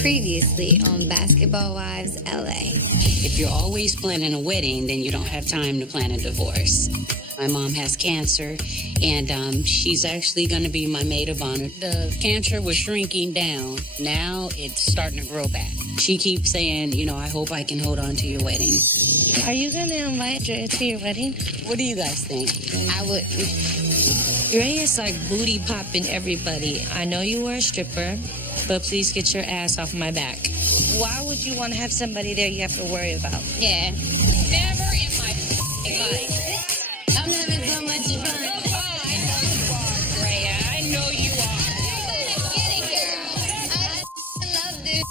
Previously on Basketball Wives LA. If you're always planning a wedding, then you don't have time to plan a divorce. My mom has cancer, and she's actually going to be my maid of honor. The cancer was shrinking down. Now it's starting to grow back. She keeps saying, I hope I can hold on to your wedding. Are you going to invite Drea to your wedding? What do you guys think? I would. Drea's like booty popping everybody. I know you were a stripper, but please get your ass off my back. Why would you want to have somebody there you have to worry about? Yeah. Never in my life. I'm having so much fun. I know you are, Drea. I know you are. I love this.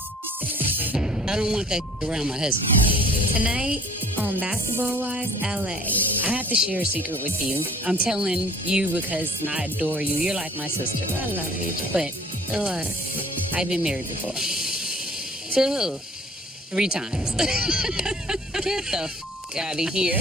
I don't want that around my husband. Tonight on Basketball Wives LA. I have to share a secret with you. I'm telling you because I adore you. You're like my sister. I love you. But What? I've been married before. To who? 3 times. Get the out of here.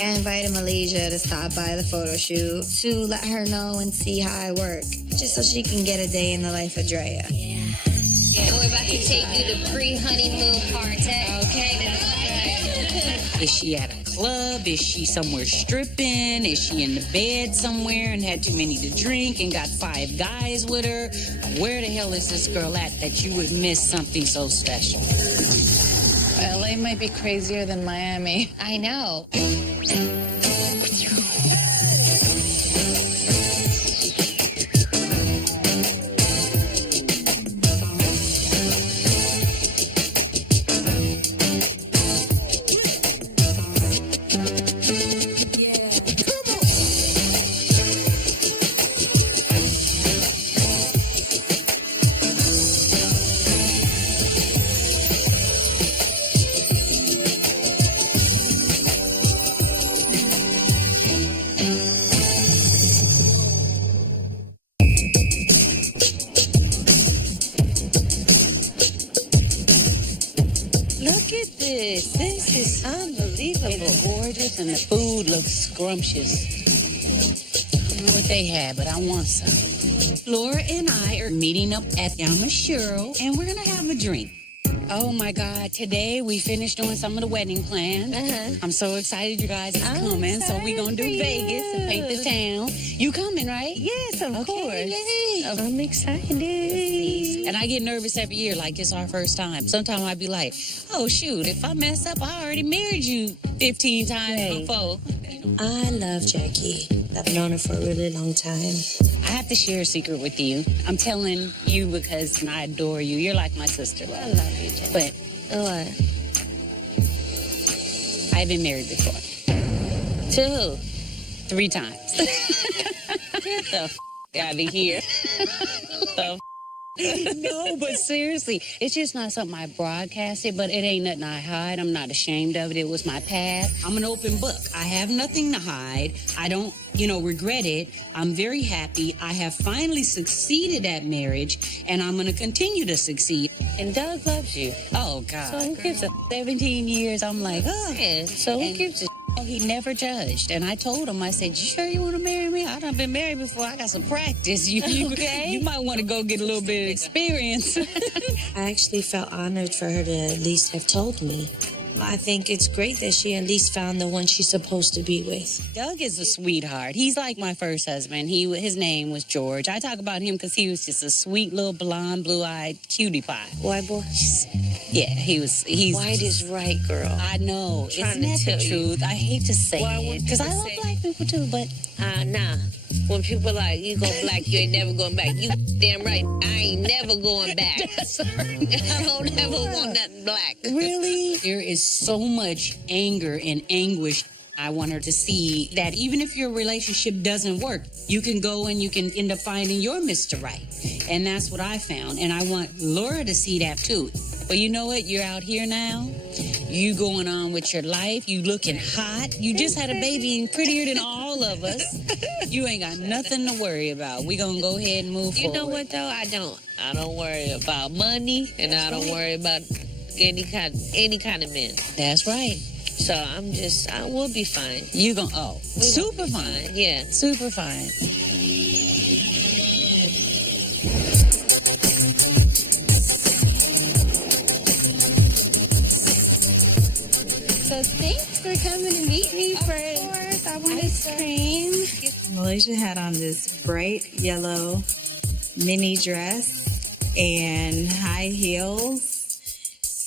I invited Malaysia to stop by the photo shoot to let her know and see how I work, just so she can get a day in the life of Drea. Yeah, we're about to take you to pre-honeymoon party. Okay, that's right. Is she at a club? Is she somewhere stripping? Is she in the bed somewhere and had too many to drink and got 5 guys with her? Where the hell is this girl at that you would miss something so special? LA might be crazier than Miami. I know. Look at this. This is unbelievable. It's gorgeous and the food looks scrumptious. I don't know what they had, but I want some. Laura and I are meeting up at Yamashiro, and we're going to have a drink. Oh, my God. Today, we finished doing some of the wedding plans. I'm so excited you guys are coming. So we're going to do Vegas and paint the town. You coming, right? Yes, of course. Yay. I'm excited. And I get nervous every year like it's our first time. Sometimes I'd be like, oh, shoot, if I mess up, I already married you 15 times before. I love Jackie. I've known her for a really long time. I have to share a secret with you. I'm telling you because I adore you. You're like my sister. I love you, Jackie. But What? I've been married before. To who? 3 times. Get the out of here. What the No, but seriously, it's just not something I broadcasted, but it ain't nothing I hide. I'm not ashamed of it. It was my past. I'm an open book. I have nothing to hide. I don't, regret it. I'm very happy. I have finally succeeded at marriage, and I'm going to continue to succeed. And Doug loves you. Oh, God. So who gives a 17 years, I'm like, oh. man? So who gives a He never judged. And I told him, I said, you sure you want to marry me? I done been married before. I got some practice. You might want to go get a little bit of experience. I actually felt honored for her to at least have told me. I think it's great that she at least found the one she's supposed to be with. Doug is a sweetheart. He's like my first husband. His name was George. I talk about him because he was just a sweet little blonde, blue-eyed cutie pie. White boy? Yeah, he's White is right, girl. I know. Trying Isn't to that the tell you. truth? I hate to say Well, I it want because you I to love say it. black people too, but Nah. When people like, you go black, you ain't never going back. You damn right. I ain't never going back. I don't ever want nothing black. really, there is so much anger and anguish. I want her to see that even if your relationship doesn't work, you can go and you can end up finding your Mr. Right. And that's what I found. And I want Laura to see that too. But you know what? You're out here now. You going on with your life. You looking hot. You just had a baby and prettier than all of us. You ain't got nothing to worry about. We gonna go ahead and move forward. You know what, though? I don't worry about money, and I don't worry about get any kind of men. That's right. So I will be fine. You gonna, super fine. Yeah. Super fine. So thanks for coming to meet me for ice cream. Malaysia had on this bright yellow mini dress and high heels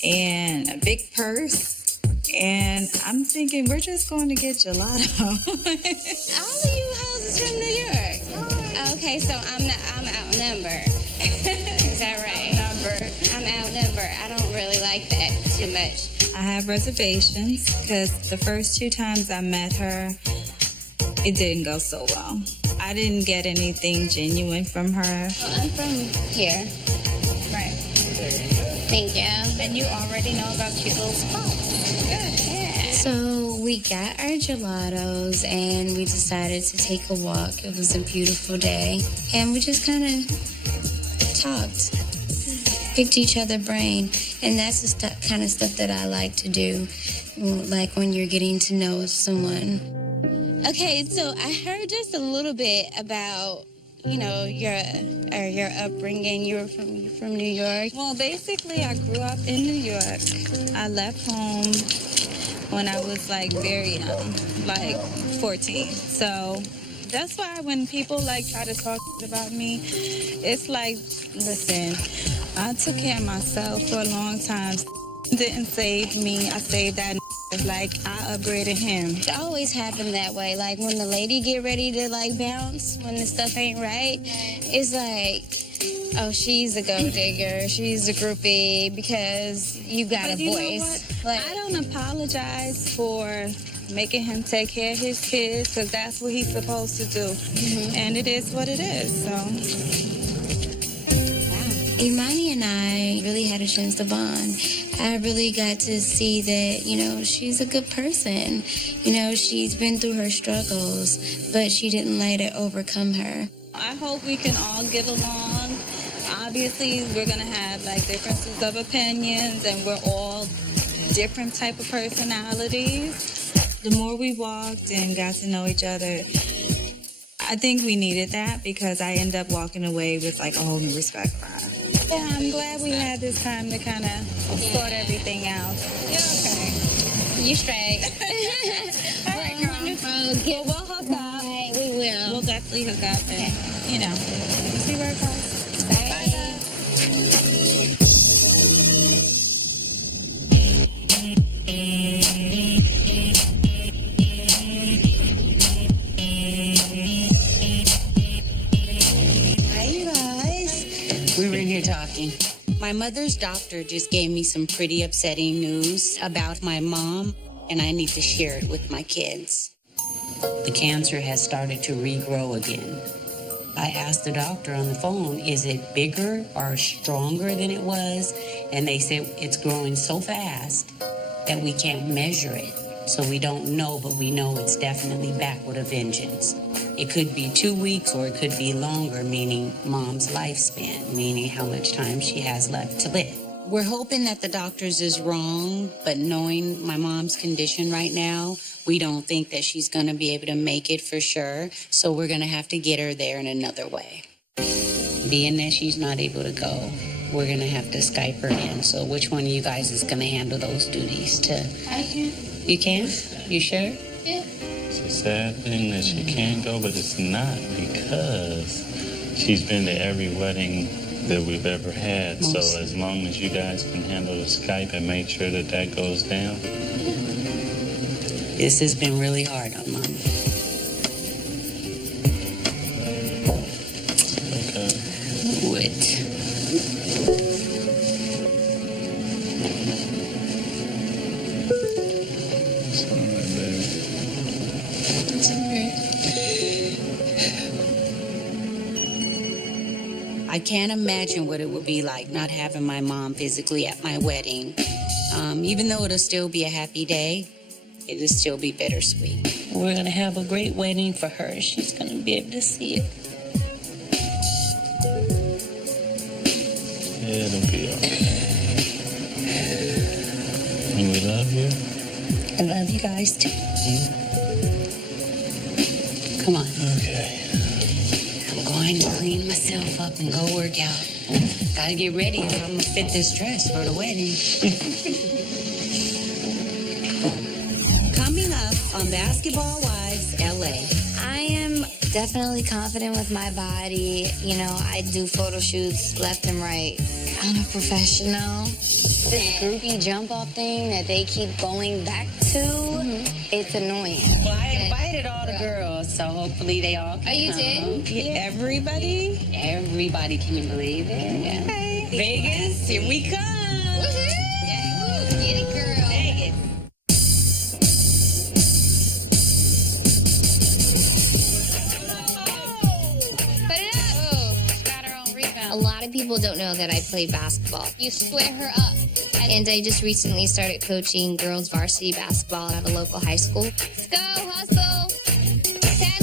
and a big purse. And I'm thinking we're just going to get gelato. All of you hoes is from New York. Okay, so I'm outnumbered. Is that right? I'm outnumbered. I don't really like that too much. I have reservations because the first 2 times I met her, it didn't go so well. I didn't get anything genuine from her. Well, I'm from here. Right. Thank you. And you already know about cute little spots. Good. Yeah. So we got our gelatos and we decided to take a walk. It was a beautiful day. And we just kind of talked, picked each other's brain. And that's the kind of stuff that I like to do, like when you're getting to know someone. Okay, so I heard just a little bit about, your upbringing. You were from New York. Well, basically, I grew up in New York. I left home when I was very young, 14. So that's why when people try to talk about me, it's listen, I took care of myself for a long time. Didn't save me. I saved that. I upgraded him. It always happened that way. Like when the lady get ready to bounce, when the stuff ain't right, it's oh, she's a gold digger, she's a groupie because you got a voice. I don't apologize for making him take care of his kids because that's what he's supposed to do. Mm-hmm. And it is what it is, so. Imani and I really had a chance to bond. I really got to see that, she's a good person. She's been through her struggles, but she didn't let it overcome her. I hope we can all get along. Obviously, we're going to have differences of opinions, and we're all different type of personalities. The more we walked and got to know each other, I think we needed that because I end up walking away with a whole new respect for her. Yeah, I'm glad we had this time to kind of sort everything out. You're okay. You straight. All right, girl. Wonderful. We'll hook up. Right, we will. We'll definitely hook up and, see where it goes. Bye. We were in here talking. My mother's doctor just gave me some pretty upsetting news about my mom, and I need to share it with my kids. The cancer has started to regrow again. I asked the doctor on the phone, is it bigger or stronger than it was? And they said it's growing so fast that we can't measure it. So we don't know, but we know it's definitely back with a vengeance. It could be 2 weeks or it could be longer, meaning mom's lifespan, meaning how much time she has left to live. We're hoping that the doctors is wrong, but knowing my mom's condition right now, we don't think that she's going to be able to make it for sure. So we're going to have to get her there in another way. Being that she's not able to go, we're going to have to Skype her in. So which one of you guys is going to handle those duties? I can. You can? You sure? Yeah. It's a sad thing that she can't go, but it's not because she's been to every wedding that we've ever had. So as long as you guys can handle the Skype and make sure that that goes down. This has been really hard on Mom. Okay. What? I can't imagine what it would be like not having my mom physically at my wedding. Even though it'll still be a happy day, it'll still be bittersweet. We're going to have a great wedding for her. She's going to be able to see it. Yeah, it'll be all right. love you. I love you guys too. Come on. Okay. I'm going to clean myself up and go work out. Gotta get ready if I'm gonna fit this dress for the wedding. Coming up on Basketball Wives LA. I am definitely confident with my body. You know, I do photo shoots left and right. I'm a professional. This groupie jump off thing that they keep going back to, it's annoying. Well, I invited all the girls, so hopefully they all can. Oh, you come. did? Yeah. Everybody? Everybody, can you believe it? Yeah. Hey. Vegas, here we come. Woohoo! Get it, girl. Vegas. Put it up. Oh, she got her own rebound. A lot of people don't know that I play basketball. You split her up. And I just recently started coaching girls varsity basketball at a local high school. Let's go, hustle. 10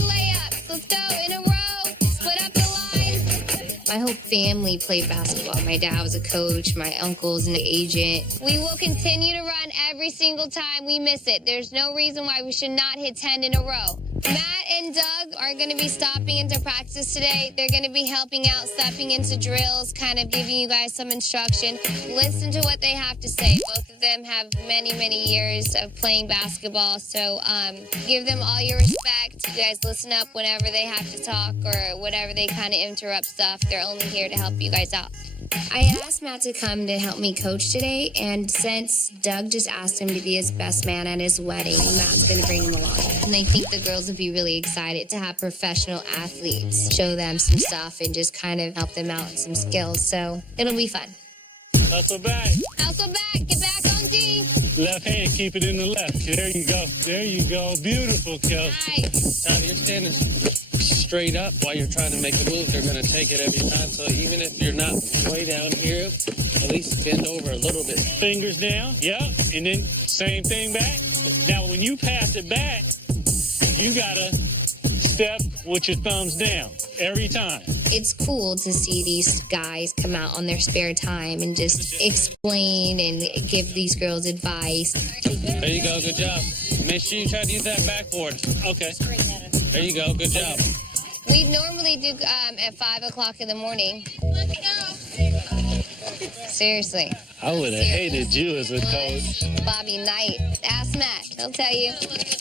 layups. Let's go in a row. Split up the line. My whole family played basketball. My dad was a coach, my uncle's an agent. We will continue to run every single time we miss it. There's no reason why we should not hit 10 in a row. Matt and Doug are going to be stopping into practice today. They're going to be helping out, stepping into drills, kind of giving you guys some instruction. Listen to what they have to say. Both of them have many, many years of playing basketball, so give them all your respect. You guys listen up whenever they have to talk or whenever they kind of interrupt stuff. They're only here to help you guys out. I asked Matt to come to help me coach today, and since Doug just asked him to be his best man at his wedding, Matt's going to bring him along. And I think the girls would be really excited to have professional athletes show them some stuff and just kind of help them out with some skills. So it'll be fun. Hustle back. Hustle back. Get back on D. Left hand, keep it in the left. There you go. There you go. Beautiful, Kel. Nice. Now, you're standing straight up while you're trying to make a move. They're going to take it every time. So even if you're not way down here, at least bend over a little bit. Fingers down. Yep. And then same thing back. Now, when you pass it back, you got to step with your thumbs down every time. It's cool to see these guys come out on their spare time and just explain and give these girls advice. There you go. Good job. Make sure you try to use that backboard. Okay. There you go. Good job. We normally do at 5 o'clock in the morning. Seriously. I would have hated you as a coach. Bobby Knight. Ask Matt. He'll tell you.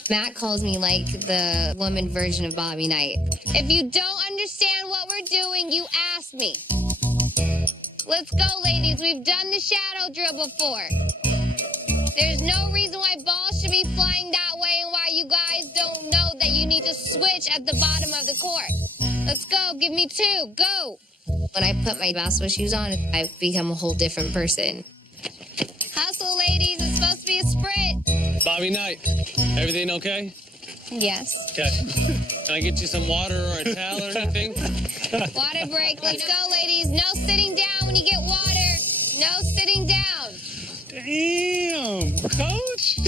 Matt calls me like the woman version of Bobby Knight. If you don't understand what we're doing, you ask me. Let's go, ladies. We've done the shadow drill before. There's no reason why balls should be flying that way and why you guys don't know that you need to switch at the bottom of the court. Let's go. Give me 2. Go. When I put my basketball shoes on, I become a whole different person. Hustle, ladies. It's supposed to be a sprint. Bobby Knight, everything okay? Yes. Okay. Can I get you some water or a towel or anything? Water break. Let's go, ladies. No sitting down when you get water. No sitting down. Damn, coach.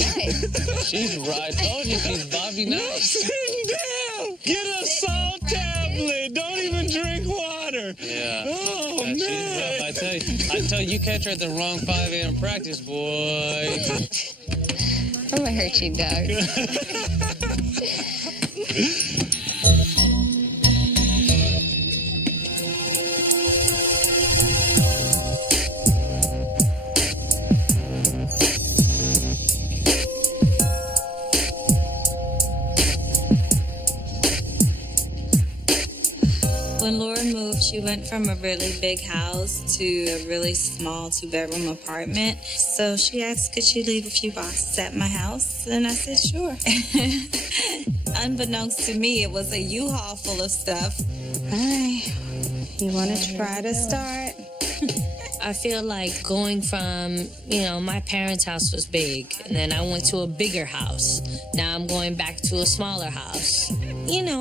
She's right. I told you she's Bobby No Knight. sitting down. Get a salt tablet. Don't even drink water. Yeah. Oh, She's man. rough, I tell you catch her at the wrong 5 a.m. practice, boy. I'm gonna hurt you, Doug. When Laura moved, she went from a really big house to a really small 2-bedroom apartment. So she asked, could she leave a few boxes at my house? And I said, sure. Unbeknownst to me, it was a U-Haul full of stuff. Hi, you want to try to start? I feel like going from, my parents' house was big, and then I went to a bigger house. Now I'm going back to a smaller house.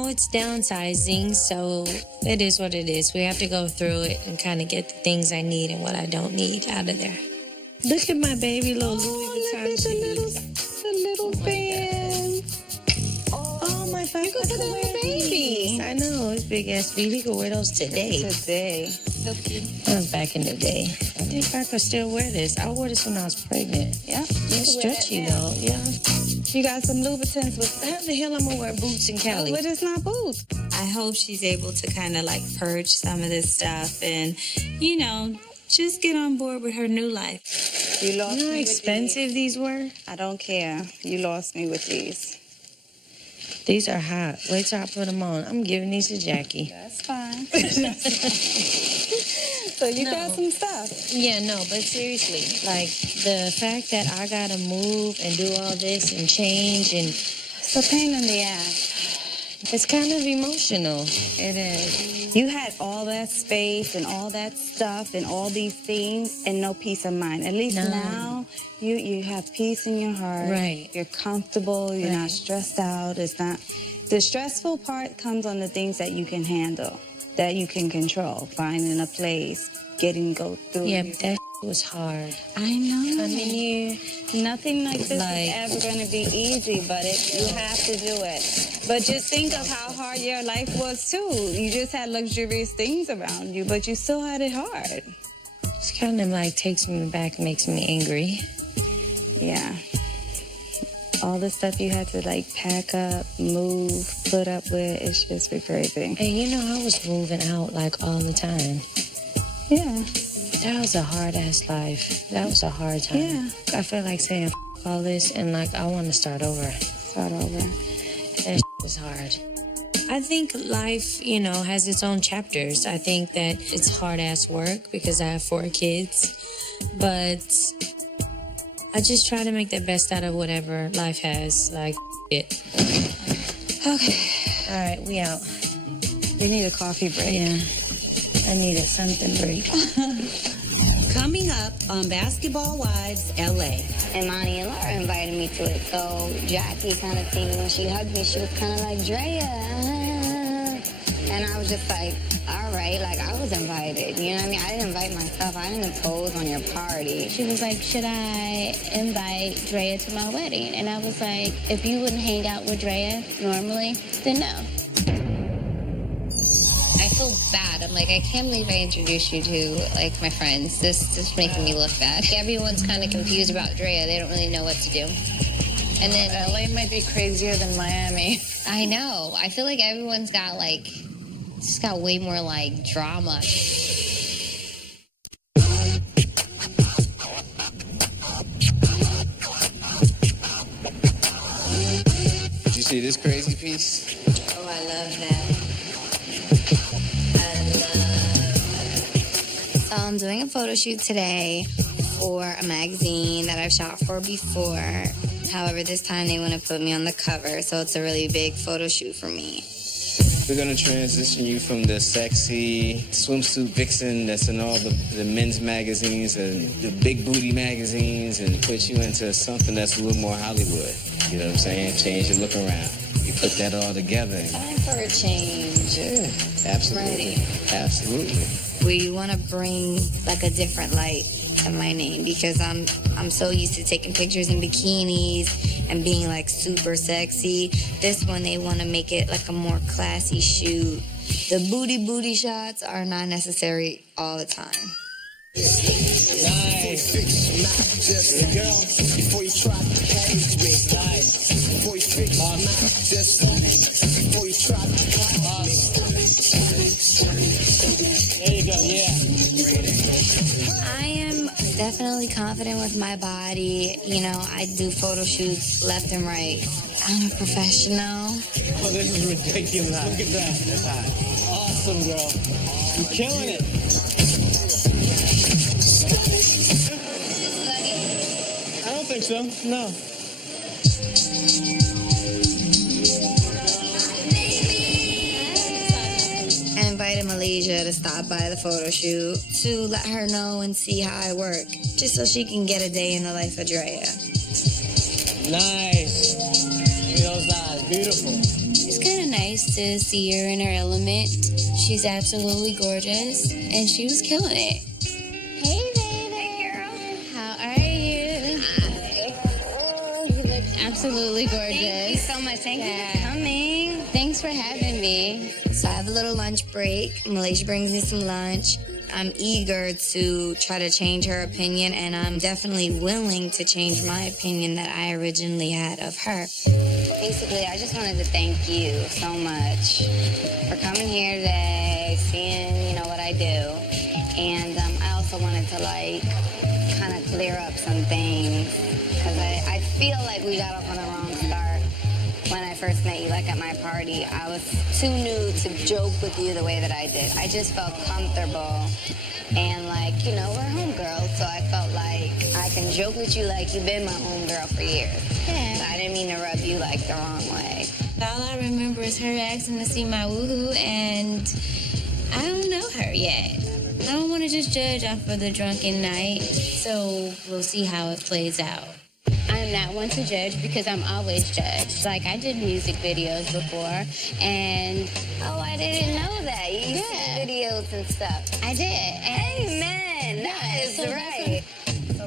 It's downsizing, so it is what it is. We have to go through it and kind of get the things I need and what I don't need out of there. Look at my baby little Louis Vuitton shoes. The little band. Oh, my God. You got a little baby. I know, it's big ass feet. You can wear those today. Today. That was back in the day. think I could still wear this. I wore this when I was pregnant. Yeah. It's stretchy though. Yeah. You got some Louboutins with. How the hell I'm gonna wear boots in Cali? But it's not boots. I hope she's able to kind of like purge some of this stuff and, you know, just get on board with her new life. You lost You know me how with expensive these were? I don't care. You lost me with these. These are hot. Wait till I put them on. I'm giving these to Jackie. That's fine. So you got some stuff. Yeah, no, but seriously, like the fact that I gotta move and do all this and change and It's a pain in the ass. it's kind of emotional. It is. You had all that space and all that stuff and all these things and no peace of mind. At least No. now you have peace in your heart. Right. You're comfortable. You're Right. not stressed out. It's not. The stressful part comes on the things that you can handle, that you can control. Finding a place, go through. Yeah, but that was hard. I know. Coming here, Nothing like this Like- is ever going to be easy, but you have to do it. But just think of how hard your life was, too. You just had luxurious things around you, but you still had it hard. it's kind of like takes me back, makes me angry. Yeah. All the stuff you had to, like, pack up, move, put up with, it's just crazy. And you know, I was moving out like all the time. Yeah. That was a hard ass life. That was a hard time. Yeah. I feel like saying all this and like I want to start over. Start over. That was hard. I think life, you know, has its own chapters. I think that it's hard ass work because I have 4 kids, but I just try to make the best out of whatever life has. Like it. Okay. All right, we out. You need a coffee break. Yeah. I needed something break. Coming up on Basketball Wives LA. And Monty and Laura invited me to it. So Jackie kind of seen me when she hugged me. She was kind of like, Drea. And I was just like, all right, like I was invited. You know what I mean? I didn't invite myself. I didn't impose on your party. She was like, should I invite Drea to my wedding? And I was like, if you wouldn't hang out with Drea normally, then no. I feel bad. I'm like, I can't believe I introduced you to, like, my friends. This is making me look bad. Everyone's kind of confused about Drea. They don't really know what to do. And then LA might be crazier than Miami. I know. I feel like everyone's got, like, just got way more, like, drama. Did you see this crazy piece? Oh, I love that. So I'm doing a photo shoot today for a magazine that I've shot for before. However, this time they want to put me on the cover, so it's a really big photo shoot for me. We're gonna transition you from the sexy swimsuit vixen that's in all the men's magazines and the big booty magazines and put you into something that's a little more Hollywood. You know what I'm saying? Change your look around. You put that all together. Time for a change. Yeah, absolutely. Right. Absolutely. We want to bring like a different light to my name because I'm so used to taking pictures in bikinis and being like super sexy. This one they want to make it like a more classy shoot. The booty shots are not necessary all the time. There you go, yeah. I am definitely confident with my body. You know, I do photo shoots left and right. I'm a professional. Oh, this is ridiculous. Look at that. That's hot. Awesome, girl. You're killing it. I don't think so. No. I invited Malaysia to stop by the photo shoot to let her know and see how I work, just so she can get a day in the life of Drea. Nice. Look at those eyes. Beautiful. It's kind of nice to see her in her element. She's absolutely gorgeous, and she was killing it. Hey, baby. Hey, girl. How are you? Hi. You look absolutely gorgeous. Thank you so much. Thank you for coming. Thanks for having me. So I have a little lunch break. Malaysia brings me some lunch. I'm eager to try to change her opinion, and I'm definitely willing to change my opinion that I originally had of her. Basically, I just wanted to thank you so much for coming here today, seeing, what I do. And I also wanted to, kind of clear up some things, because I feel like we got off on the wrong start. When I first met you, at my party, I was too new to joke with you the way that I did. I just felt comfortable. And, we're homegirls, so I felt like I can joke with you like you've been my homegirl for years. Yeah. So I didn't mean to rub you, the wrong way. All I remember is her asking to see my woohoo, and I don't know her yet. I don't want to just judge off of the drunken night, so we'll see how it plays out. I'm not one to judge because I'm always judged. I did music videos before, and I didn't know that. You used to do videos and stuff. I did. Amen. That is right.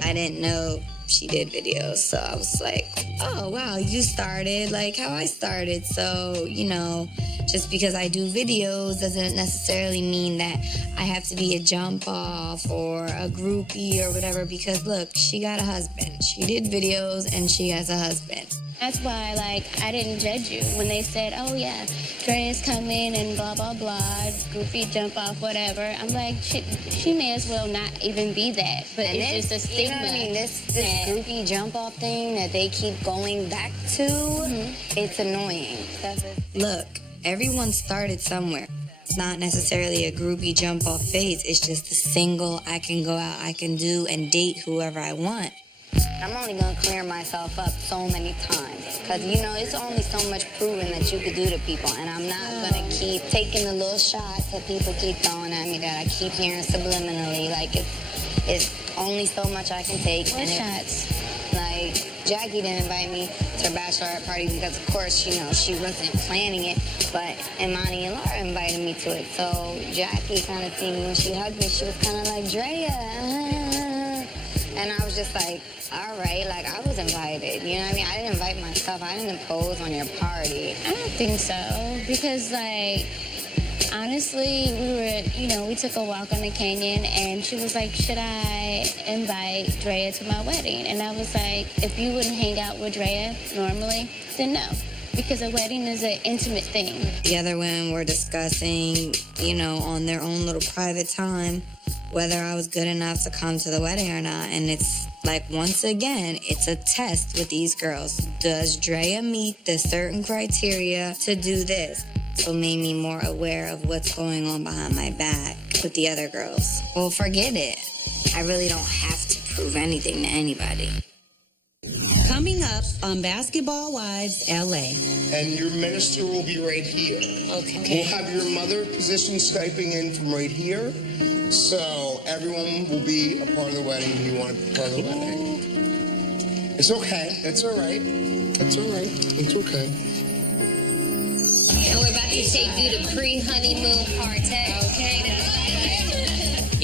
I didn't know she did videos, so I was like, oh, wow, you started how I started. So, just because I do videos doesn't necessarily mean that I have to be a jump off or a groupie or whatever, because look, she got a husband. She did videos and she has a husband. That's why, I didn't judge you when they said, oh, yeah, Dre's coming and blah, blah, blah, goofy, jump off, whatever. I'm like, she may as well not even be that. But and it's just a stigma. You know what I mean? This goofy jump off thing that they keep going back to, it's annoying. Look, everyone started somewhere. It's not necessarily a groupie jump off phase. It's just a single, I can go out, I can do and date whoever I want. I'm only going to clear myself up so many times because, it's only so much proving that you could do to people, and I'm not going to keep taking the little shots that people keep throwing at me that I keep hearing subliminally. It's only so much I can take. What shots? Jackie didn't invite me to her bachelorette party because, of course, she wasn't planning it, but Imani and Laura invited me to it. So Jackie kind of seen me when she hugged me. She was kind of like, Drea, and I was just like, all right, I was invited. You know what I mean? I didn't invite myself. I didn't impose on your party. I don't think so, because, honestly, we took a walk on the canyon, and she was like, should I invite Drea to my wedding? And I was like, if you wouldn't hang out with Drea normally, then no. Because a wedding is an intimate thing. The other women were discussing, on their own little private time, whether I was good enough to come to the wedding or not. And it's once again, it's a test with these girls. Does Drea meet the certain criteria to do this? So made me more aware of what's going on behind my back with the other girls. Well, forget it. I really don't have to prove anything to anybody. Coming up on Basketball Wives LA. And your minister will be right here. Okay. We'll have your mother position Skyping in from right here. So everyone will be a part of the wedding if you want to be part of the wedding. It's okay. It's all right. It's all right. It's okay. And we're about to take you to pre-honeymoon party. Okay.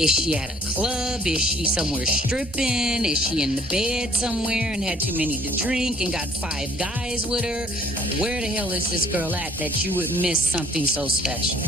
Is she at a club? Is she somewhere stripping? Is she in the bed somewhere and had too many to drink and got 5 guys with her? Where the hell is this girl at that you would miss something so special?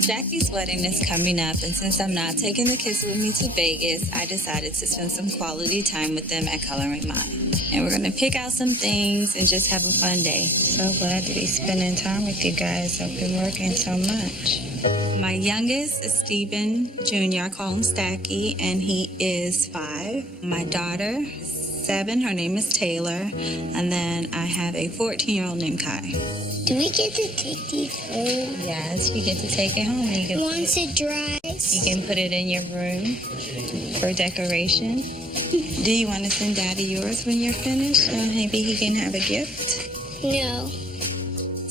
Jackie's wedding is coming up, and since I'm not taking the kids with me to Vegas, I decided to spend some quality time with them at Coloring Mine. And we're going to pick out some things and just have a fun day. So glad to be spending time with you guys. I've been working so much. My youngest is Stephen Jr., I call him Stacky, and he is 5. My daughter is 7, her name is Taylor, and then I have a 14-year-old named Kai. Do we get to take these home? Yes, you get to take it home. You can Once it dries. You can put it in your room for decoration. Do you want to send Daddy yours when you're finished? Maybe he can have a gift? No.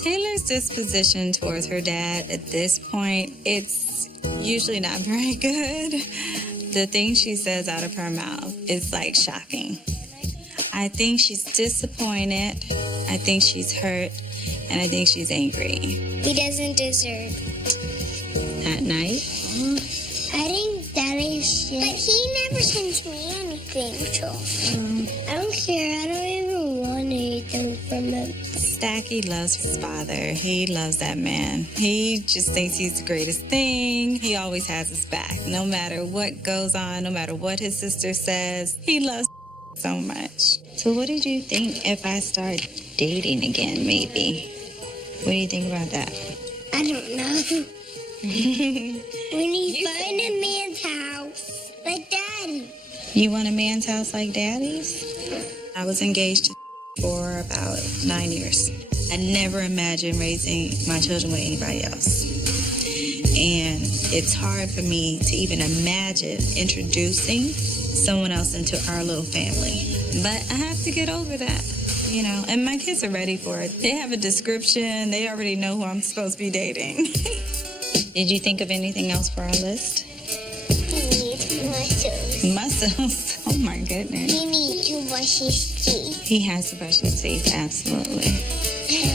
Taylor's disposition towards her dad at this point, it's usually not very good. The things she says out of her mouth is shocking. I think she's disappointed. I think she's hurt. And I think she's angry. He doesn't deserve At night? I think Daddy should. But he never sends me anything, so I don't Stacky loves his father. He loves that man. He just thinks he's the greatest thing. He always has his back. No matter what goes on, no matter what his sister says, he loves so much. So what did you think if I start dating again, maybe? What do you think about that? I don't know. When you find a man's house like Daddy. You want a man's house like Daddy's? I was engaged for about 9 years. I never imagined raising my children with anybody else. And it's hard for me to even imagine introducing someone else into our little family. But I have to get over that, you know, and my kids are ready for it. They have a description. They already know who I'm supposed to be dating. Did you think of anything else for our list? He needs muscles. Muscles? Oh my goodness. He needs to brush his teeth. He has to brush his teeth, absolutely.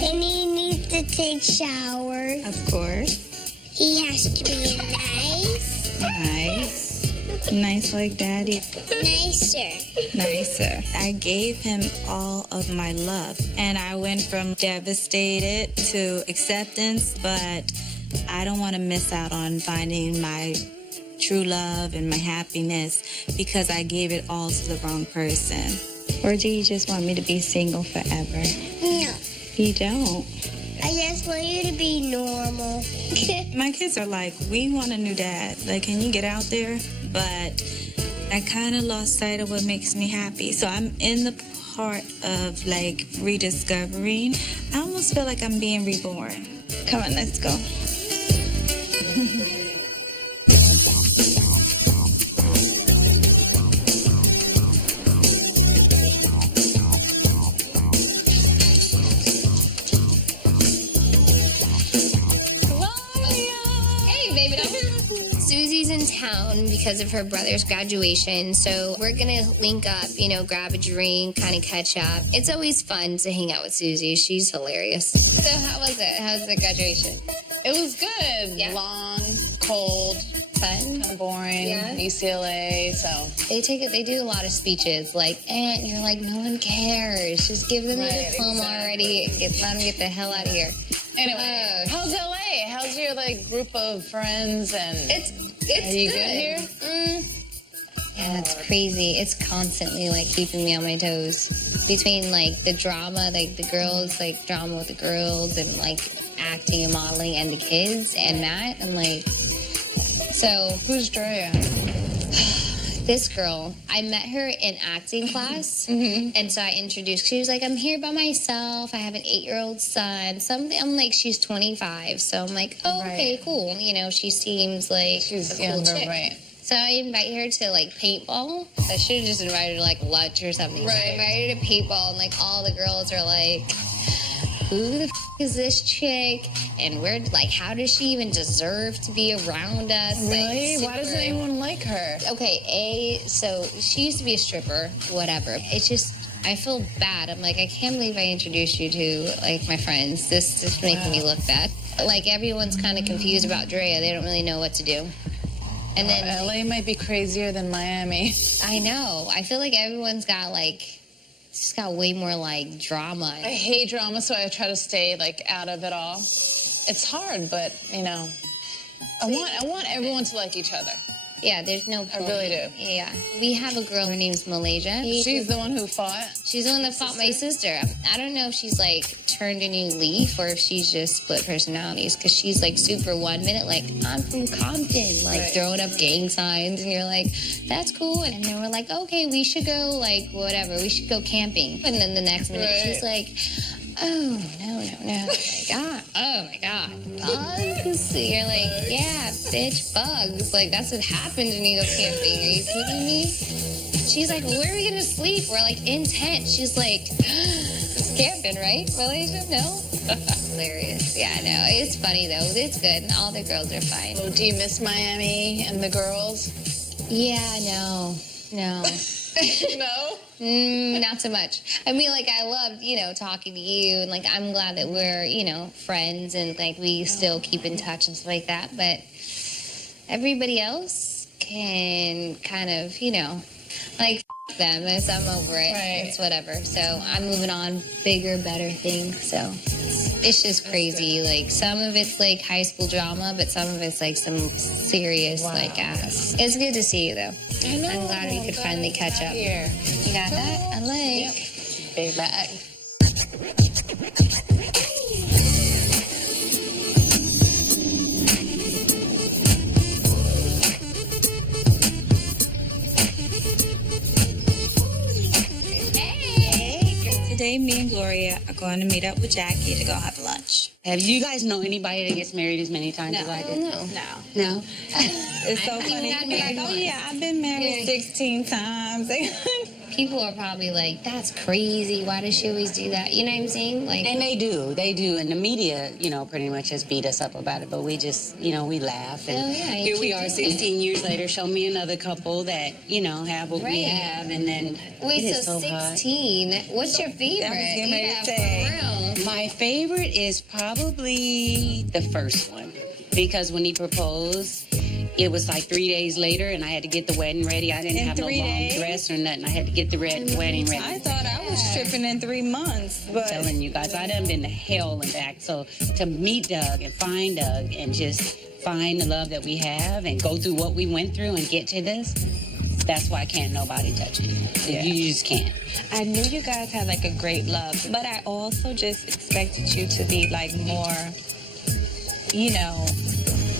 And he needs to take showers. Of course. He has to be nice. Nice. Nice like Daddy. Nicer. Nicer. I gave him all of my love. And I went from devastated to acceptance, but I don't want to miss out on finding my true love and my happiness because I gave it all to the wrong person. Or do you just want me to be single forever? No. You don't. I just want you to be normal. My kids are like, we want a new dad. Like, can you get out there? But I kind of lost sight of what makes me happy. So I'm in the part of like rediscovering. I almost feel like I'm being reborn. Come on, let's go. Susie's in town because of her brother's graduation, so we're gonna link up, you know, grab a drink, kind of catch up. It's always fun to hang out with Susie. She's hilarious. So how was it? How's the graduation? It was good. Yeah. Long, cold, Fun. kind of boring. Yeah. UCLA, so. They do a lot of speeches, like, and you're like, no one cares. Just give them the Right, diploma exactly. already. Let them get the hell out of here. Anyway, how's LA? How's your like group of friends and? It's Are you good here? Yeah, it's crazy. It's constantly like keeping me on my toes. Between like the drama, like the girls, like drama with the girls, and like acting and modeling, and the kids and Matt. I'm like, so Who's Drea? this girl, I met her in acting class, and so I introduced. She was like, "I'm here by myself. I have an 8-year-old son." Something. I'm like, she's 25, so I'm like, "Oh, okay, cool." You know, she seems like She's a cool younger, chick. right? So I invite her to like paintball. I should have just invited her to like lunch or something. So I Right. invited her to paintball, and like all the girls are like, "Who the is this chick? And where? Like, how does she even deserve to be around us?" Really? Like, Why doesn't super- anyone like her? Okay, so she used to be a stripper, whatever. It's just, I feel bad. I'm like, I can't believe I introduced you to, like, my friends. This is making me look bad. Like, everyone's kind of confused about Drea. They don't really know what to do. And then, LA might be crazier than Miami. I know. I feel like everyone's got, like, just got way more, like, drama. I hate drama, so I try to stay like out of it all. It's hard, but you know, I want everyone to like each other. Yeah, there's no point. I really do. Yeah. We have a girl, her name's Malaysia. She's the one who fought. She's the one that fought my sister. I don't know if she's like turned a new leaf or if she's just split personalities, because she's like super 1 minute, like, I'm from Compton, like Right. throwing up gang signs, and you're like, that's cool. And then we're like, okay, we should go, like, whatever, we should go camping. And then the next minute Right. she's like, oh, no. Oh my God. Bugs? You're like, yeah, bitch, bugs. Like, that's what happens when you go camping. Are you kidding me? She's like, where are we going to sleep? We're like, in tent. She's like, it's camping, right? Malaysia? No? Hilarious. Yeah, no, it's funny, though. It's good. All the girls are fine. Oh, do you miss Miami and the girls? Yeah, no. No? Not so much. I mean, like, I loved, you know, talking to you, and, like, I'm glad that we're, you know, friends, and, like, we still keep in touch and stuff like that, but everybody else can kind of, you know, like, them. I'm over it. Right. It's whatever. So I'm moving on, bigger, better things. So it's just crazy. Like some of it's like high school drama, but some of it's like some serious like ass. It's good to see you though. I know. I'm glad we could finally catch up. Here. You got that? I like. Yep. Big bag. Today, me and Gloria are going to meet up with Jackie to go have lunch. Have you guys know anybody that gets married as many times as I did? No. No? It's so funny. got You'd be like, married oh yeah, I've been married 16 times. People are probably like, that's crazy. Why does she always do that? You know what I'm saying? Like, And they do. And the media, pretty much has beat us up about it. But we just, we laugh. And Oh, yeah, you here we keep are doing 16 years later. Show me another couple that, have what we Right. have. And then wait, it is so so hot. 16. What's your favorite? I was getting ready to Yeah, say. for real. My favorite is probably the first one. Because when he proposed, it was like 3 days later, and I had to get the wedding ready. I didn't In have no 3 long days? dress or nothing. I had to get the wedding ready. I thought I was tripping in 3 months, but I'm telling you guys, I done been to hell and back. So to meet Doug and find Doug and just find the love that we have and go through what we went through and get to this, that's why can't nobody touch it. Yeah. You just can't. I knew you guys had like a great love, but I also just expected you to be like more,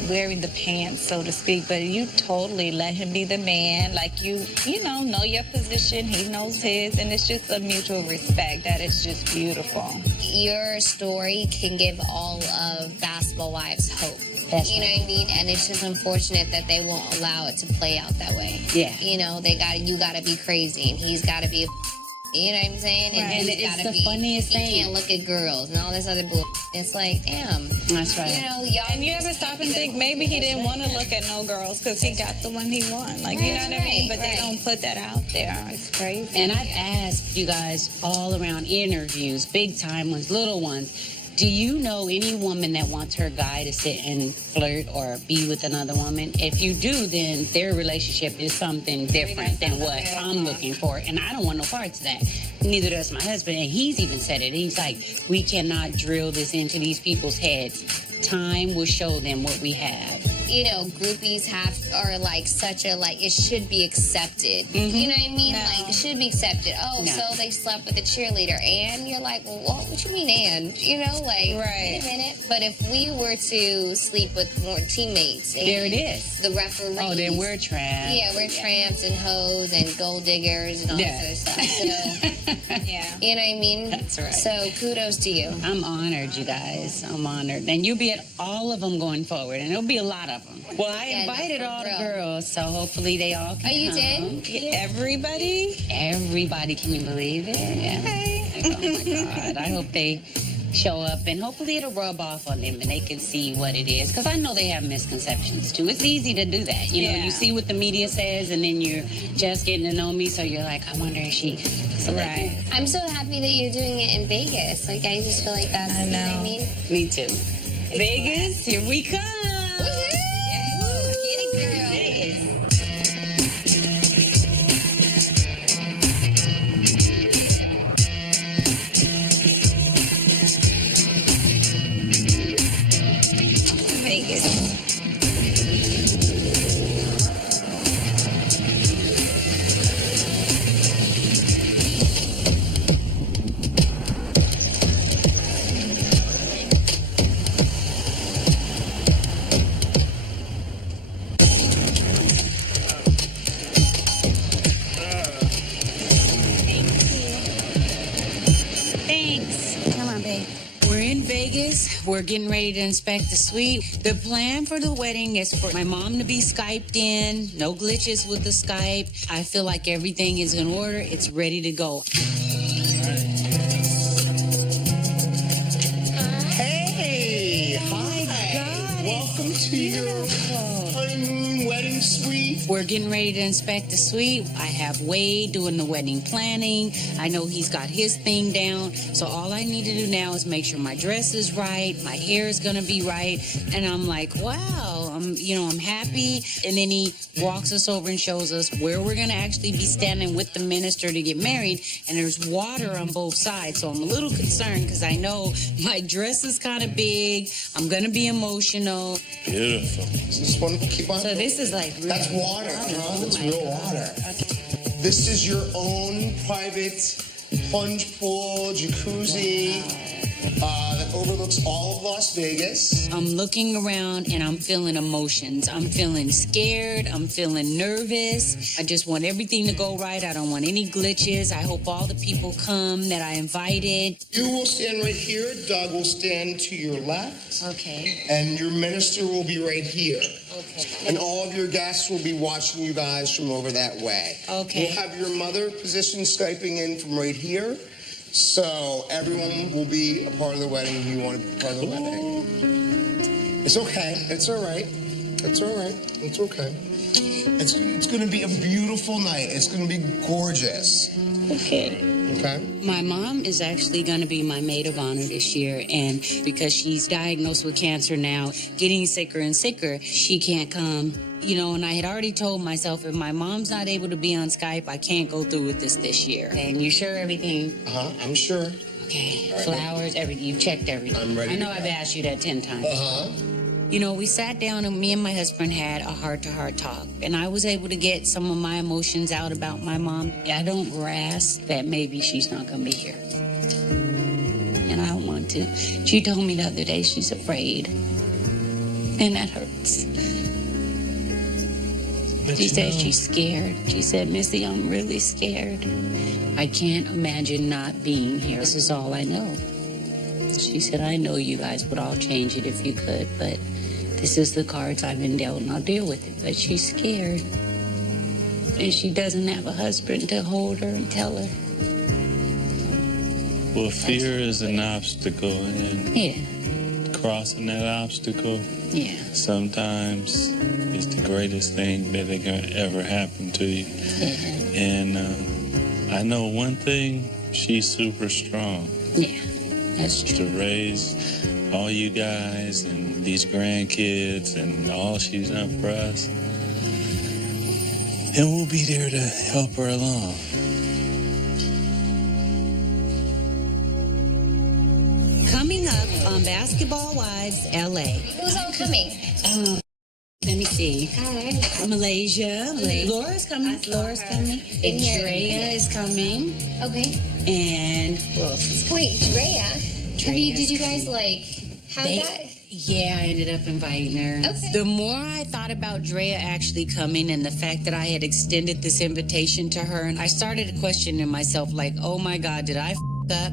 wearing the pants, so to speak, but you totally let him be the man. Like you know your position, he knows his, and it's just a mutual respect that is just beautiful. Your story can give all of basketball wives hope. That's You know what I mean? And it's just unfortunate that they won't allow it to play out that way. Yeah. You gotta be crazy, and he's gotta be. You know what I'm saying? Right. And he's It's gotta the be. funniest he thing. can't look at girls and all this other bull. It's like, damn. That's right. Y'all. And you ever stop and think maybe he didn't want to look at no girls because he got the one he wanted? Like, you know what I mean? But they don't put that out there. It's crazy. And I've asked you guys all around interviews, big time ones, little ones, do you know any woman that wants her guy to sit and flirt or be with another woman? If you do, then their relationship is something different than what I'm looking for. And I don't want no parts of that. Neither does my husband. And he's even said it. He's like, we cannot drill this into these people's heads. Time will show them what we have. Groupies are like such a, like, it should be accepted. You know what I mean? No. Like, it should be accepted. Oh, No. so they slept with a cheerleader. And you're like, well, what you mean and? Like, Right. wait a minute. But if we were to sleep with more teammates. And There it is. The referees. Oh, then we're trapped. Yeah, we're tramps and hoes and gold diggers and all Yeah. this other stuff. So, Yeah. you know what I mean? That's right. So kudos to you. I'm honored, you guys. I'm honored. And you'll be at all of them going forward. And there'll be a lot of them. Well, I Yeah, invited for all the real. girls, so hopefully they all can Oh, you come. did? Everybody? Everybody, can you believe it? Yeah. Like, oh my God. I hope they show up and hopefully it'll rub off on them and they can see what it is. Because I know they have misconceptions too. It's easy to do that. You see what the media says and then you're just getting to know me. So you're like, I wonder if she. So Right. I'm so happy that you're doing it in Vegas. Like, I just feel like that's, I you know what I know. mean? Me too. Vegas, here we come. Get it, girl. Vegas. Thanks. Come on, babe. We're in Vegas. We're getting ready to inspect the suite. The plan for the wedding is for my mom to be Skyped in. No glitches with the Skype. I feel like everything is in order. It's ready to go. Hey! My God. Welcome to your honeymoon wedding suite. We're getting ready to inspect the suite. I have Wade doing the wedding planning. I know he's got his thing down. So all I need to do now is make sure my dress is right, my hair is going to be right. And I'm like, wow, I'm happy. And then he walks us over and shows us where we're going to actually be standing with the minister to get married. And there's water on both sides. So I'm a little concerned because I know my dress is kind of big. I'm going to be emotional. Beautiful. Just want to keep on. So this is like real. That's water, That's real water. This is your own private plunge pool, jacuzzi, that overlooks all of Las Vegas. I'm looking around and I'm feeling emotions. I'm feeling scared. I'm feeling nervous. I just want everything to go right. I don't want any glitches. I hope all the people come that I invited. You will stand right here. Doug will stand to your left. Okay. And your minister will be right here. Okay. And all of your guests will be watching you guys from over that way. Okay. We'll have your mother positioned Skyping in from right here. So everyone will be a part of the wedding who you want to be part of the wedding. It's okay. It's all right. It's all right. It's okay. It's going to be a beautiful night. It's going to be gorgeous. Okay. Okay. My mom is actually going to be my maid of honor this year, and because she's diagnosed with cancer now, getting sicker and sicker, she can't come. And I had already told myself, if my mom's not able to be on Skype, I can't go through with this year. And you sure everything? I'm sure. Okay. All right. Flowers, everything. You've checked everything. I'm ready. I know I've asked you that 10 times. We sat down and me and my husband had a heart-to-heart talk. And I was able to get some of my emotions out about my mom. I don't grasp that maybe she's not going to be here. And I don't want to. She told me the other day she's afraid. And that hurts. She said she's scared. She said, Missy, I'm really scared. I can't imagine not being here. This is all I know. She said, I know you guys would all change it if you could, but this is the cards I've been dealt and I'll deal with it. But she's scared. And she doesn't have a husband to hold her and tell her. Well, fear is an obstacle, and crossing that obstacle sometimes is the greatest thing that can ever happen to you. And I know one thing, she's super strong. Yeah, that's true. To raise all you guys and these grandkids and all she's done for us. And we'll be there to help her along. Coming up on Basketball Wives LA. Who's all coming? Let me see. Hi. Malaysia. Laura's coming. Laura's coming. And Drea is coming. Okay. And who else is coming? Wait, Drea. Did you guys have that? Yeah, I ended up inviting her. Okay. The more I thought about Drea actually coming and the fact that I had extended this invitation to her, and I started questioning myself like, oh my God, did I up?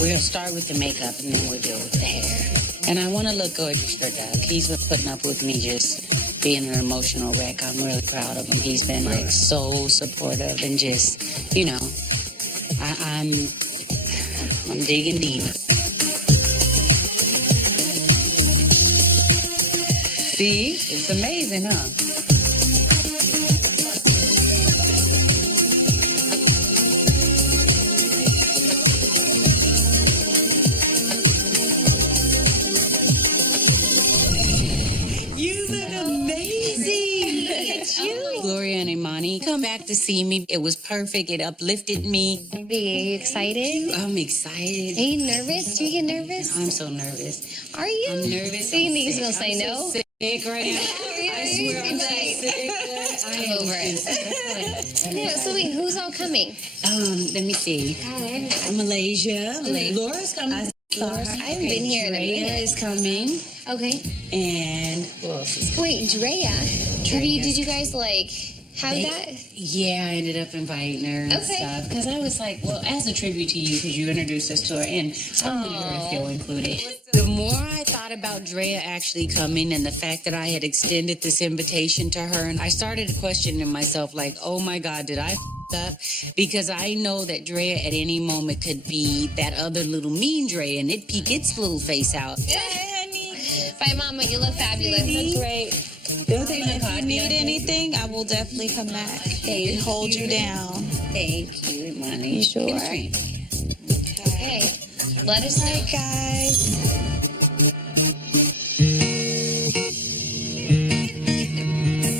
We're going to start with the makeup and then we'll deal with the hair. And I want to look gorgeous for Doug. He's been putting up with me just being an emotional wreck. I'm really proud of him. He's been so supportive and just, I'm digging deep. See? It's amazing, huh? Gloria and Imani come back to see me. It was perfect. It uplifted me. Are you excited? I'm excited. Are you nervous? Do you get nervous? I'm so nervous. Are you? I'm nervous. So you think he's gonna say no? I'm so sick right now. I swear I'm so sick. I'm over it. Yeah, so wait, who's all coming? Let me see. Malaysia. Laura's coming. I haven't been here in a minute. Drea is coming. Okay. And who else is coming? Wait, Drea. Did you guys have that? Yeah, I ended up inviting her and stuff because I was like, well, as a tribute to you, because you introduced us to her, and I wanted her to feel included. The more I thought about Drea actually coming and the fact that I had extended this invitation to her, and I started questioning myself like, oh my God, did I up? Because I know that Drea at any moment could be that other little mean Drea, and it peek its little face out. Bye, Mama. You look fabulous. That's great. If you need anything, I will definitely come back and hold you down. Thank you, Money. You sure? Okay. Let us know. Guys.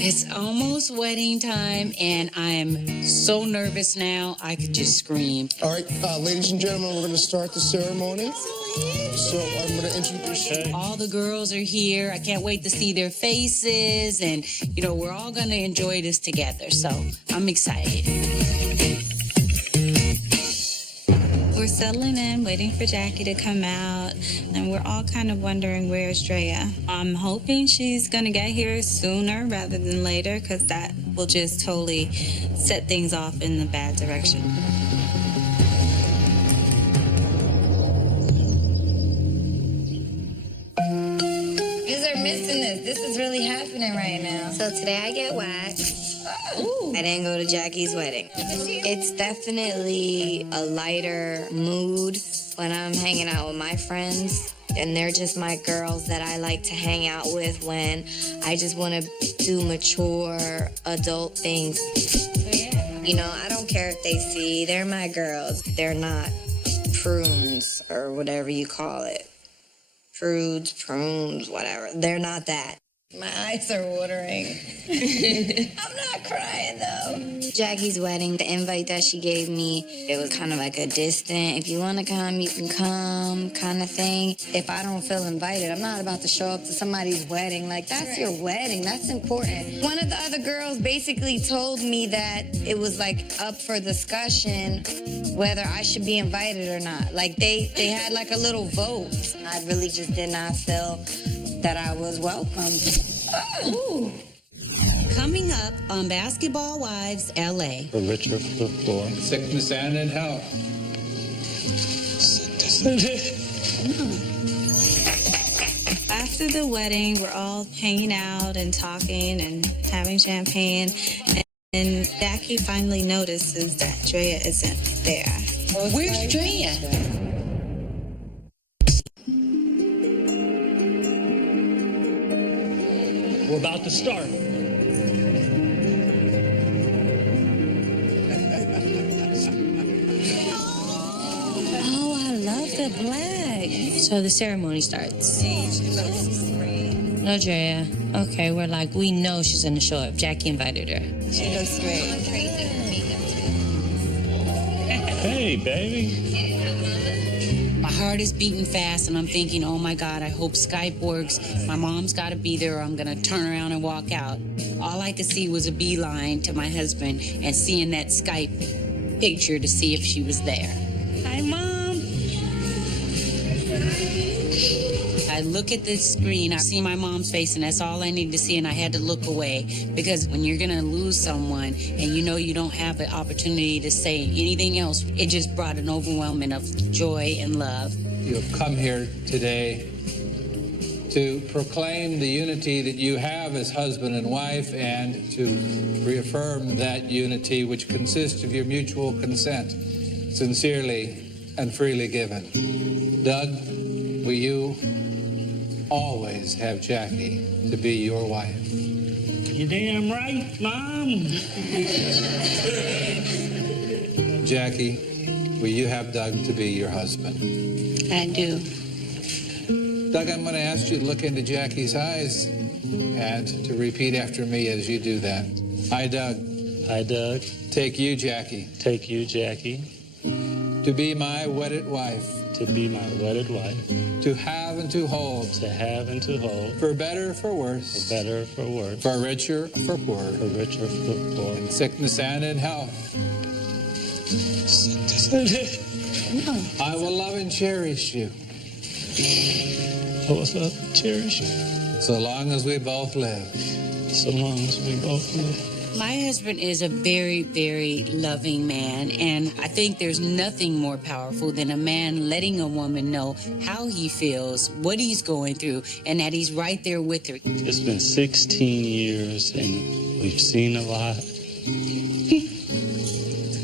It's almost wedding time, and I am so nervous now, I could just scream. All right, ladies and gentlemen, we're going to start the ceremony. So I'm going to introduce All the girls are here. I can't wait to see their faces, and, you know, we're all going to enjoy this together, so I'm excited. We're settling in, waiting for Jackie to come out, and we're all kind of wondering where's Drea. I'm hoping she's going to get here sooner rather than later, because that will just totally set things off in the bad direction. You guys are missing this. This is really happening right now. So today I get waxed. I didn't go to Jackie's wedding. It's definitely a lighter mood when I'm hanging out with my friends. And they're just my girls that I like to hang out with when I just want to do mature adult things. You know, I don't care if they see. They're my girls. They're not prunes or whatever you call it. Prunes, whatever. They're not that. My eyes are watering. I'm not crying though. Jackie's wedding, the invite that she gave me, it was kind of like a distant, if you want to come, you can come kind of thing. If I don't feel invited, I'm not about to show up to somebody's wedding. Like, that's your wedding. That's important. One of the other girls basically told me that it was like up for discussion whether I should be invited or not. Like, they had like a little vote. I really just did not feel that I was welcome. Ooh. Coming up on Basketball Wives LA. For richer, for poor. Sickness and in health. After the wedding, we're all hanging out and talking and having champagne. And Jackie finally notices that Drea isn't there. Where's Drea? We're about to start. Oh, I love the black. So the ceremony starts. No, Drea. Okay, we're like, we know she's going to show up. Jackie invited her. She looks great. Hey, baby. My heart is beating fast, and I'm thinking, oh my God, I hope Skype works. My mom's got to be there, or I'm going to turn around and walk out. All I could see was a beeline to my husband and seeing that Skype picture to see if she was there. Hi, Mom. I look at the screen, I see my mom's face, and that's all I need to see, and I had to look away, because when you're going to lose someone and you know you don't have the opportunity to say anything else, it just brought an overwhelming of joy and love. You have come here today to proclaim the unity that you have as husband and wife, and to reaffirm that unity, which consists of your mutual consent, sincerely and freely given. Doug, will you always have Jackie to be your wife? You damn right, Mom. Jackie, will you have Doug to be your husband? I do. Doug, I'm going to ask you to look into Jackie's eyes and to repeat after me as you do that. I, Doug. I, Doug. Take you, Jackie. Take you, Jackie. To be my wedded wife. To be my wedded wife. To have and to hold. To have and to hold. For better, for worse. For better, for worse. For richer, for poorer. For richer, for poor. In sickness and in health. I will love and cherish you. I will love and cherish you. So long as we both live. So long as we both live. My husband is a very, very loving man, and I think there's nothing more powerful than a man letting a woman know how he feels, what he's going through, and that he's right there with her. It's been 16 years, and we've seen a lot.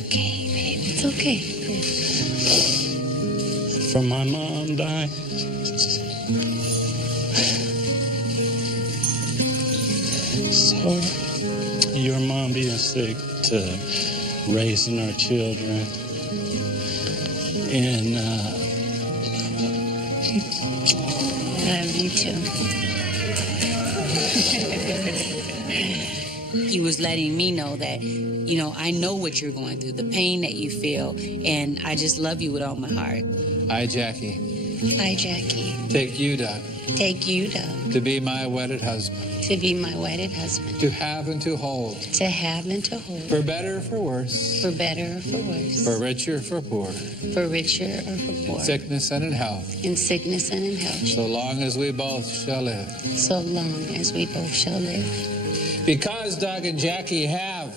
Okay, babe, it's okay. From my mom dying, So, your mom being sick to raising our children, and I love you too. He was letting me know that, I know what you're going through, the pain that you feel, and I just love you with all my heart. I, Jackie, Hi, Jackie. take you, Doug, Take you, Doug, to be my wedded husband, to be my wedded husband, to have and to hold, to have and to hold, for better or for worse, for better or for worse, for richer or for poor, for richer or for poor, sickness and in health, in sickness and in health, so long as we both shall live. so long as we both shall live. Because Doug and Jackie have,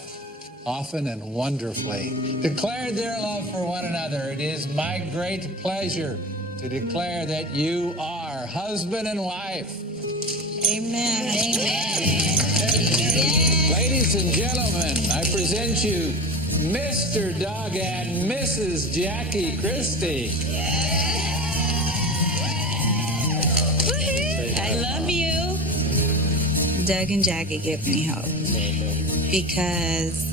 often and wonderfully, declared their love for one another, it is my great pleasure to declare that you are husband and wife. Amen. Ladies and gentlemen, I present you Mr. Doug and Mrs. Jackie Christie. I love you. Doug and Jackie give me hope because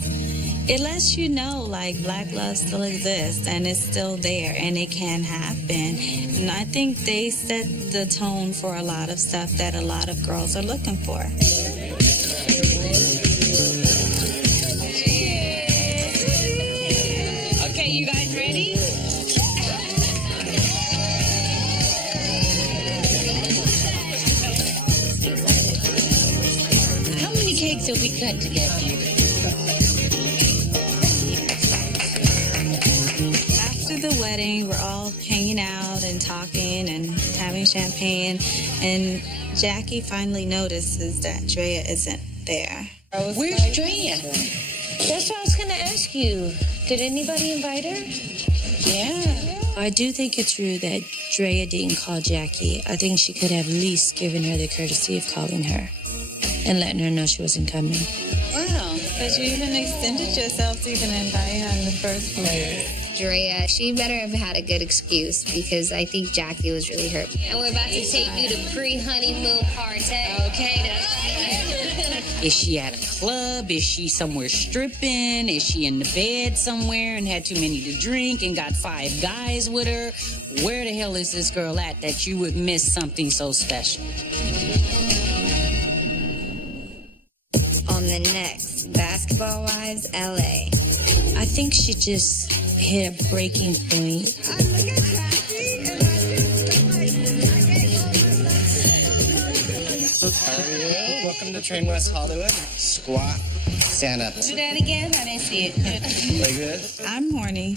it lets you know like black love still exists and it's still there and it can happen. And I think they set the tone for a lot of stuff that a lot of girls are looking for. Okay, you guys ready? How many cakes have we cut together? After the wedding, we're all hanging out and talking and having champagne, and Jackie finally notices that Drea isn't there. Where's Drea? That's what I was going to ask you. Did anybody invite her? Yeah. I do think it's rude that Drea didn't call Jackie. I think she could have at least given her the courtesy of calling her and letting her know she wasn't coming. Wow, because you even extended yourself to even invite her in the first place. Drea, she better have had a good excuse because I think Jackie was really hurt. And we're about to take you to pre-honeymoon party. Okay, that's Is she at a club? Is she somewhere stripping? Is she in the bed somewhere and had too many to drink and got 5 guys with her? Where the hell is this girl at that you would miss something so special? On the next Basketball Wives LA. I think she just hit a breaking point. How are you? Welcome to Train West Hollywood. Squat, stand up. Do that again? I didn't see it. Like this? I'm horny.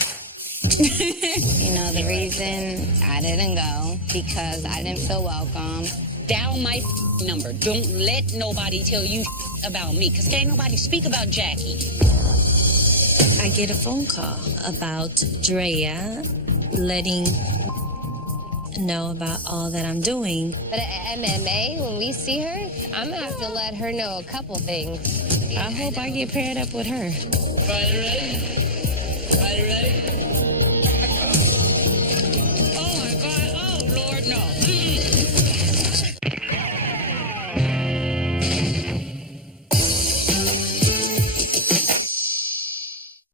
You know, the reason I didn't go because I didn't feel welcome. Dial my number. Don't let nobody tell you about me, because can't nobody speak about Jackie. I get a phone call about Drea letting know about all that I'm doing. But at MMA, when we see her, I'm going to have to let her know a couple things. I hope I get paired up with her. Everybody ready?